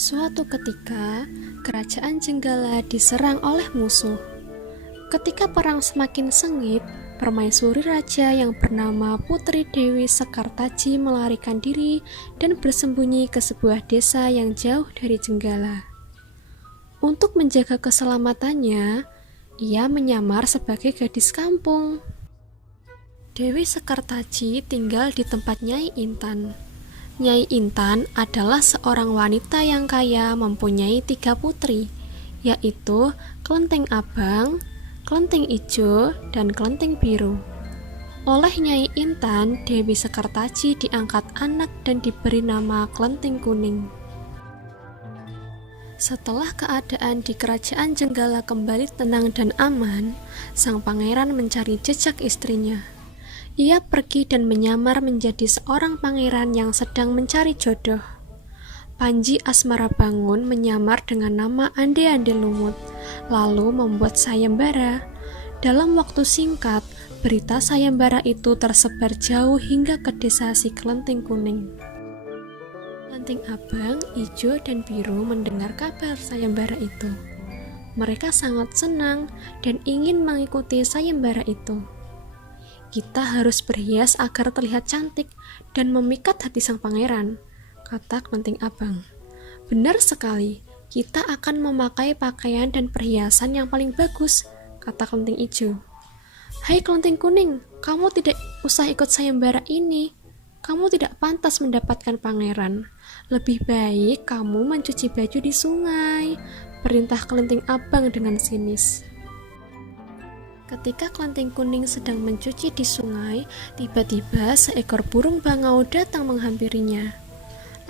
Suatu ketika, kerajaan Jenggala diserang oleh musuh. Ketika perang semakin sengit, permaisuri raja yang bernama Putri Dewi Sekartaji melarikan diri dan bersembunyi ke sebuah desa yang jauh dari Jenggala. Untuk menjaga keselamatannya, ia menyamar sebagai gadis kampung. Dewi Sekartaji tinggal di tempat Nyai Intan. Nyai Intan adalah seorang wanita yang kaya mempunyai 3 putri, yaitu Kelenteng Abang, Kelenteng Ijo, dan Kelenteng Biru. Oleh Nyai Intan, Dewi Sekartaji diangkat anak dan diberi nama Kelenteng Kuning. Setelah keadaan di kerajaan Jenggala kembali tenang dan aman, sang pangeran mencari jejak istrinya. Ia pergi dan menyamar menjadi seorang pangeran yang sedang mencari jodoh. Panji Asmarabangun menyamar dengan nama Ande-Ande Lumut, lalu membuat sayembara. Dalam waktu singkat, berita sayembara itu tersebar jauh hingga ke desa si Kelenteng Kuning. Kelenteng Abang, Ijo, dan Biru mendengar kabar sayembara itu. Mereka sangat senang dan ingin mengikuti sayembara itu. Kita harus berhias agar terlihat cantik dan memikat hati sang pangeran, kata Kelenteng Abang. Benar sekali, kita akan memakai pakaian dan perhiasan yang paling bagus, kata Kelenteng Ijo. Hai Kelenteng Kuning, kamu tidak usah ikut sayembara ini. Kamu tidak pantas mendapatkan pangeran. Lebih baik kamu mencuci baju di sungai, perintah Kelenteng Abang dengan sinis. Ketika Kelenteng Kuning sedang mencuci di sungai, tiba-tiba seekor burung bangau datang menghampirinya.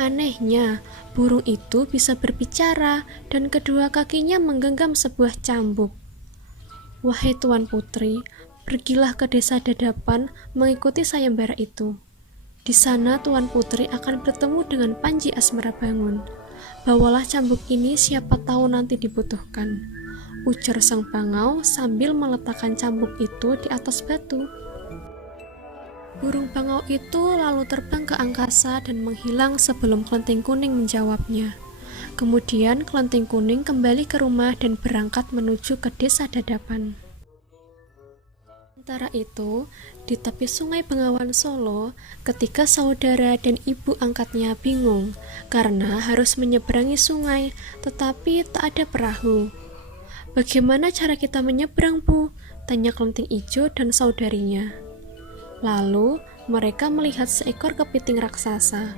Anehnya, burung itu bisa berbicara dan kedua kakinya menggenggam sebuah cambuk. Wahai Tuan Putri, pergilah ke desa Dadapan mengikuti sayembara itu. Di sana Tuan Putri akan bertemu dengan Panji Asmarabangun. Bawalah cambuk ini, siapa tahu nanti dibutuhkan, ujar sang bangau sambil meletakkan cambuk itu di atas batu. Burung bangau itu lalu terbang ke angkasa dan menghilang sebelum Kelenteng Kuning menjawabnya. Kemudian Kelenteng Kuning kembali ke rumah dan berangkat menuju ke desa Dadapan. Sementara itu, di tepi sungai Bengawan Solo, ketika saudara dan ibu angkatnya bingung karena harus menyeberangi sungai, tetapi tak ada perahu. Bagaimana cara kita menyeberang, Bu? Tanya Kelenteng Ijo dan saudarinya. Lalu, mereka melihat seekor kepiting raksasa.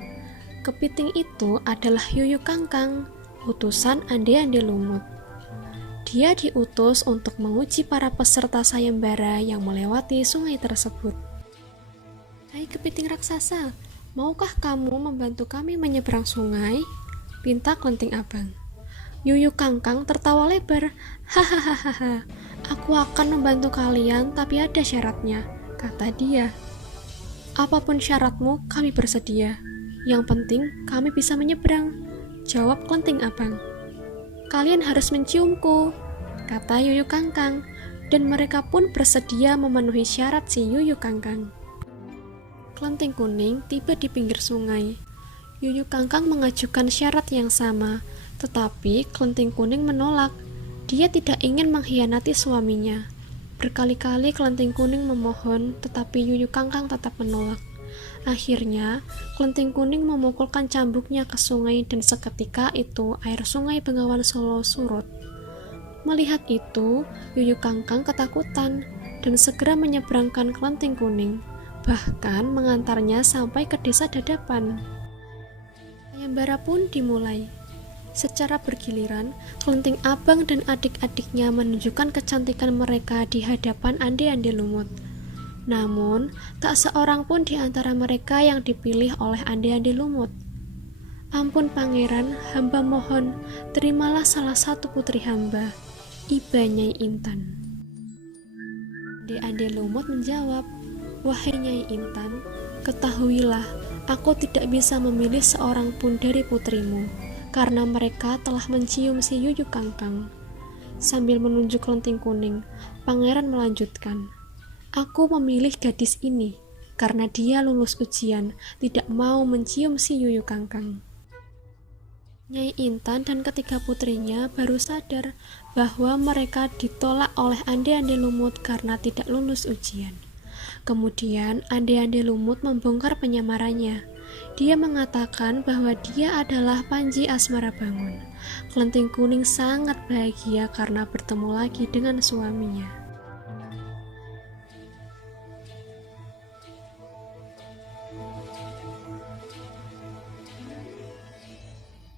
Kepiting itu adalah Yuyu Kangkang, utusan Ande-Ande Lumut. Dia diutus untuk menguji para peserta sayembara yang melewati sungai tersebut. Hai kepiting raksasa, maukah kamu membantu kami menyeberang sungai? Pinta Kelenteng Abang. Yuyu Kangkang tertawa lebar. Hahaha, aku akan membantu kalian tapi ada syaratnya, kata dia. Apapun syaratmu, kami bersedia. Yang penting, kami bisa menyeberang, jawab Kelenteng Abang. Kalian harus menciumku, kata Yuyu Kangkang, dan mereka pun bersedia memenuhi syarat si Yuyu Kangkang. Kelenteng Kuning tiba di pinggir sungai. Yuyu Kangkang mengajukan syarat yang sama, tetapi Kelenteng Kuning menolak. Dia tidak ingin mengkhianati suaminya. Berkali-kali Kelenteng Kuning memohon, tetapi Yuyu Kangkang tetap menolak. Akhirnya, Kelenteng Kuning memukulkan cambuknya ke sungai dan seketika itu air sungai Bengawan Solo surut. Melihat itu, Yuyu Kangkang ketakutan dan segera menyeberangkan Kelenteng Kuning, bahkan mengantarnya sampai ke desa Dadapan. Sayembara pun dimulai. Secara bergiliran, Kelenteng Abang dan adik-adiknya menunjukkan kecantikan mereka di hadapan Ande-Ande Lumut. Namun, tak seorang pun di antara mereka yang dipilih oleh Ande-Ande Lumut. Ampun pangeran, hamba mohon, terimalah salah satu putri hamba, Iba Nyai Intan. Ande-Ande Lumut menjawab, wahai Nyai Intan, ketahuilah, aku tidak bisa memilih seorang pun dari putrimu, karena mereka telah mencium si Yuyu Kangkang. Sambil menunjuk Kelenteng Kuning, pangeran melanjutkan, aku memilih gadis ini, karena dia lulus ujian, tidak mau mencium si Yuyu Kangkang. Nyai Intan dan ketiga putrinya baru sadar bahwa mereka ditolak oleh Ande-Ande Lumut karena tidak lulus ujian. Kemudian Ande-Ande Lumut membongkar penyamarannya. Dia mengatakan bahwa dia adalah Panji Asmarabangun. Kelenting Kuning sangat bahagia karena bertemu lagi dengan suaminya.